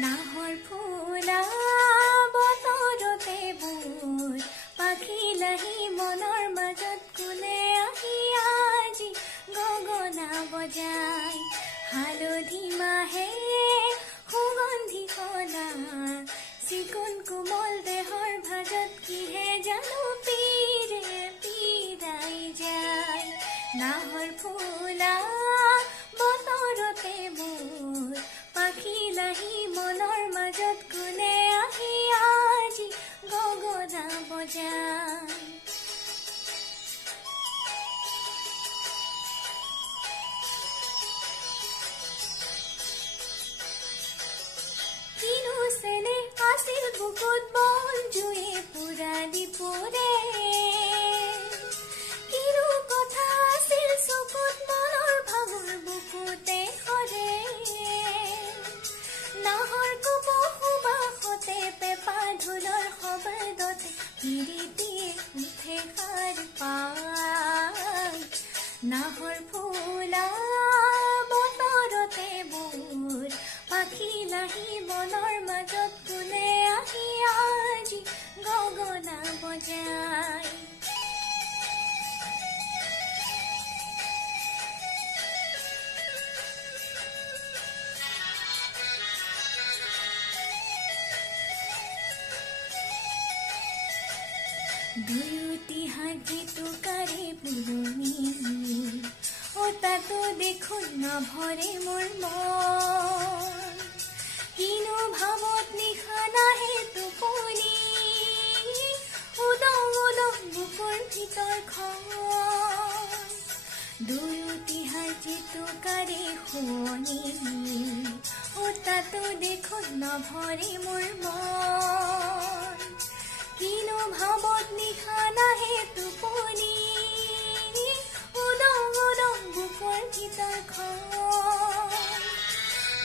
নাহৰ ফুলা বতৰতে বুৰ পাখি লাহি মনৰ মাজত কোনে আহি আজি গগনা বজাই হালধি মাহে সুগন্ধি কলা চিকুণ কোমল দেহৰ ভাজত কিহে জানো পীৰে পীৰাই যায় নাহৰ ফুলা বতৰতে বুৰ পাখি লাহি মনৰ মাজত কোনে আহি আজি গগনা বজাই কিনো চেনে আছিল বুকুত বন জুয়ে পুৰালি পুৰে কিনো কথা আছিল চকুত মনৰ ভাঙৰ বুকুতে সৰে নাহৰ কপৌ সুবাসতে পেপা ঢোলৰ শব্দতে পিৰিতিয়ে উঠে সাৰ পাই নাহৰ ফুলা বতৰতে বুৰ পাখি লাহি মনৰ মাজত কোনে আহি আজি গগনা বজাই দুয়োটি হাজি টুকাৰে পুৰণি তাতো দেখোন নভৰে মোৰ মন কিনো ভাৱত নিশা নাহে টোপনি উদং উদং বুকুৰ ভিতৰখন দুয়োটি হাজি টুকাৰে শুৱনি তাতো দেখোন নভৰে মোৰ মন কিনো ভাৱত নিশা নাহে টোপনি উদং উদং বুকুৰ ভিতৰখন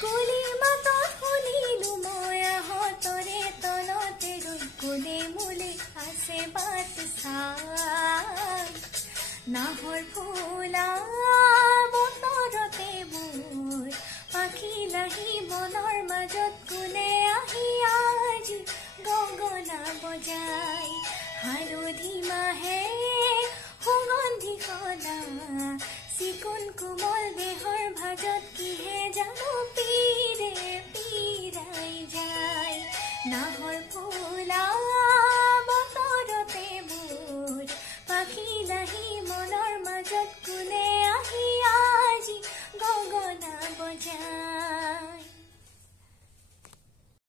কুলি মাতত শুনিলো মই আহতৰে তলতে ৰৈ কোনে মোলে আছে বাট চাই নাহৰ ফুলা বতৰতে বুৰ পাখি লাহি মনৰ মাজত কোনে আহি আজি গগনা বজাই হালধি মাহে সুগন্ধি কলা চিকুণ কোমল দেহৰ ভাজত কিহে জানো পীৰে পীৰাই যায় নাহৰ ফুলা বতৰতে বুৰ পাখি লাহি মনৰ মাজত কোনে আহি